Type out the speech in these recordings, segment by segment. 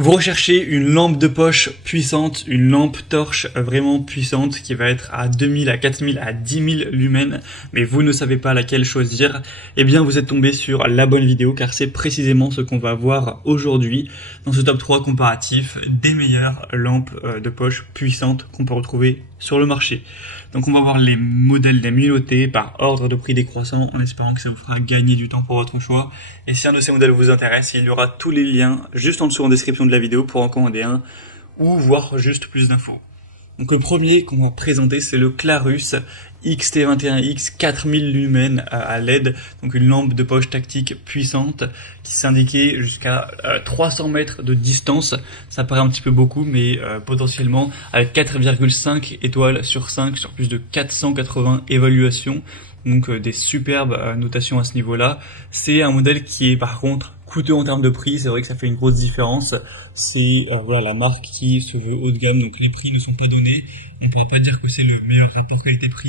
Vous recherchez une lampe de poche puissante, une lampe torche vraiment puissante qui va être à 2000, à 4000, à 10 000 lumens, mais vous ne savez pas laquelle choisir, eh bien vous êtes tombé sur la bonne vidéo car c'est précisément ce qu'on va voir aujourd'hui dans ce top 3 comparatif des meilleures lampes de poche puissantes qu'on peut retrouver sur le marché. Donc on va voir les modèles les mieux notés par ordre de prix décroissant en espérant que ça vous fera gagner du temps pour votre choix. Et si un de ces modèles vous intéresse, il y aura tous les liens juste en dessous en description de la vidéo pour en commander un ou voir juste plus d'infos. Donc le premier qu'on va présenter, c'est le Clarus XT21X 4000 lumens à LED, donc une lampe de poche tactique puissante qui s'indiquait jusqu'à 300 mètres de distance. Ça paraît un petit peu beaucoup, mais potentiellement avec 4,5 étoiles sur 5 sur plus de 480 évaluations. Donc des superbes notations à ce niveau-là. C'est un modèle qui est par contre coûteux en termes de prix, c'est vrai que ça fait une grosse différence. C'est voilà la marque qui se veut haut de gamme, donc les prix ne sont pas donnés. On ne pourra pas dire que c'est le meilleur rapport qualité-prix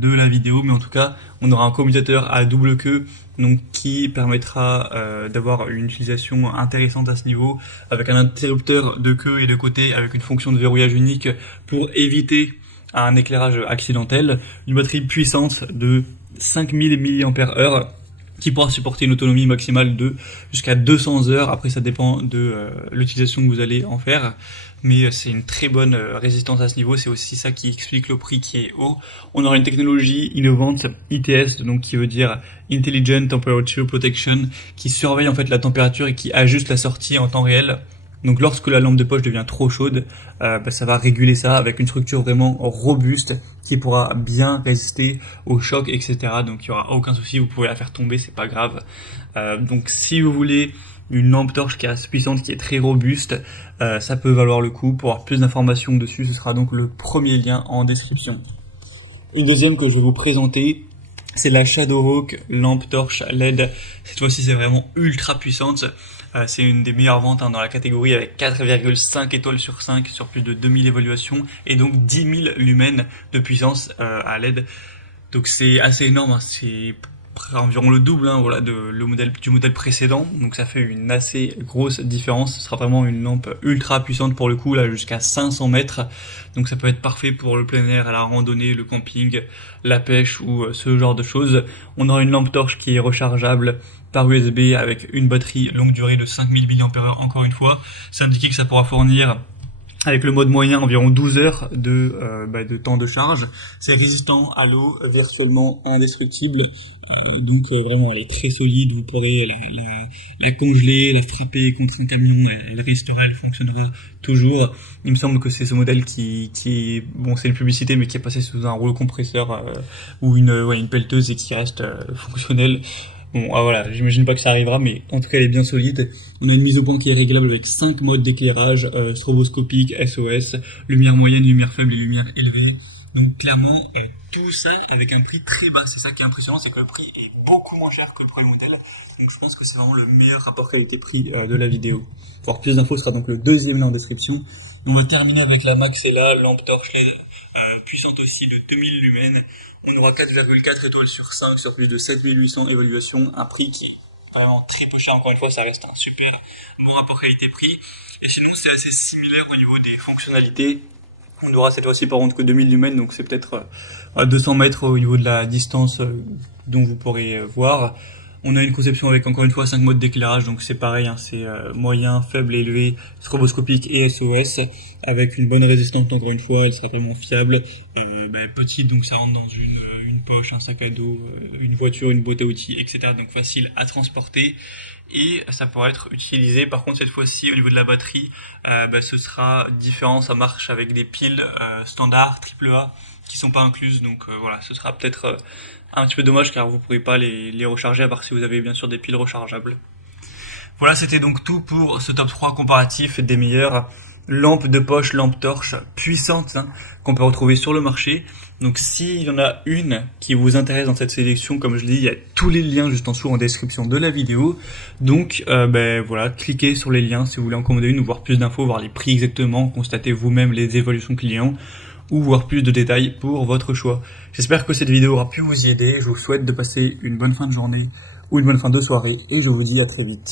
de la vidéo, mais en tout cas, on aura un commutateur à double queue, donc qui permettra d'avoir une utilisation intéressante à ce niveau, avec un interrupteur de queue et de côté, avec une fonction de verrouillage unique pour éviter un éclairage accidentel, une batterie puissante de 5000 mAh qui pourra supporter une autonomie maximale de jusqu'à 200 heures. Après, ça dépend de l'utilisation que vous allez en faire, mais c'est une très bonne résistance à ce niveau. C'est aussi ça qui explique le prix qui est haut. On aura une technologie innovante ITS, donc qui veut dire Intelligent Temperature Protection, qui surveille en fait la température et qui ajuste la sortie en temps réel. Donc lorsque la lampe de poche devient trop chaude, ça va réguler ça avec une structure vraiment robuste qui pourra bien résister aux chocs, etc. Donc il n'y aura aucun souci, vous pouvez la faire tomber, c'est pas grave. Donc si vous voulez une lampe torche qui est assez puissante, qui est très robuste, ça peut valoir le coup. Pour avoir plus d'informations dessus, ce sera donc le premier lien en description. Une deuxième que je vais vous présenter, c'est la Shadowhawk lampe torche LED. Cette fois-ci, c'est vraiment ultra puissante. C'est une des meilleures ventes dans la catégorie avec 4,5 étoiles sur 5 sur plus de 2000 évaluations et donc 10 000 lumens de puissance à LED. Donc c'est assez énorme, c'est environ le double voilà, du modèle précédent, donc ça fait une assez grosse différence. Ce sera vraiment une lampe ultra puissante pour le coup, là jusqu'à 500 mètres, donc ça peut être parfait pour le plein air, la randonnée, le camping, la pêche ou ce genre de choses. On aura une lampe torche qui est rechargeable par USB avec une batterie longue durée de 5000 mAh encore une fois. C'est indiqué que ça pourra fournir avec le mode moyen environ 12 heures de temps de charge. C'est résistant à l'eau, virtuellement indestructible. Donc vraiment elle est très solide, vous pourrez la congeler, la frapper contre un camion, elle restera, elle fonctionnera toujours. Il me semble que c'est ce modèle qui bon, c'est une publicité mais qui est passé sous un rouleau compresseur ou une pelleteuse et qui reste fonctionnel. Bon, voilà, j'imagine pas que ça arrivera, mais en tout cas, elle est bien solide. On a une mise au point qui est réglable avec 5 modes d'éclairage, stroboscopique, SOS, lumière moyenne, lumière faible et lumière élevée. Donc clairement, tout ça avec un prix très bas. C'est ça qui est impressionnant, c'est que le prix est beaucoup moins cher que le premier modèle. Donc je pense que c'est vraiment le meilleur rapport qualité-prix de la vidéo. Pour avoir plus d'infos, ce sera donc le deuxième lien en description. On va terminer avec la Maxella, lampe torche LED, puissante aussi de 2000 lumens. On aura 4,4 étoiles sur 5 sur plus de 7800 évaluations. Un prix qui est vraiment très peu cher. Encore une fois, ça reste un super bon rapport qualité-prix. Et sinon, c'est assez similaire au niveau des fonctionnalités. On aura cette fois-ci par contre que 2000 lumens, donc c'est peut-être à 200 mètres au niveau de la distance dont vous pourrez voir. On a une conception avec encore une fois 5 modes d'éclairage, donc c'est pareil, c'est moyen, faible, élevé, stroboscopique et SOS, avec une bonne résistance encore une fois, elle sera vraiment fiable, petite, donc ça rentre dans une poche, un sac à dos, une voiture, une boîte à outils, etc. Donc facile à transporter. Et ça pourra être utilisé, par contre cette fois-ci au niveau de la batterie, ce sera différent, ça marche avec des piles standard AAA qui sont pas incluses, donc voilà, ce sera peut-être un petit peu dommage car vous ne pourrez pas les recharger à part si vous avez bien sûr des piles rechargeables. Voilà, c'était donc tout pour ce top 3 comparatif des meilleures lampes de poche, lampes torches puissantes qu'on peut retrouver sur le marché. Donc s'il y en a une qui vous intéresse dans cette sélection, comme je l'ai dit, il y a tous les liens juste en dessous en description de la vidéo. Donc voilà, cliquez sur les liens si vous voulez en commander une ou voir plus d'infos, voir les prix exactement, constater vous-même les évaluations clients ou voir plus de détails pour votre choix. J'espère que cette vidéo aura pu vous y aider. Je vous souhaite de passer une bonne fin de journée ou une bonne fin de soirée et je vous dis à très vite.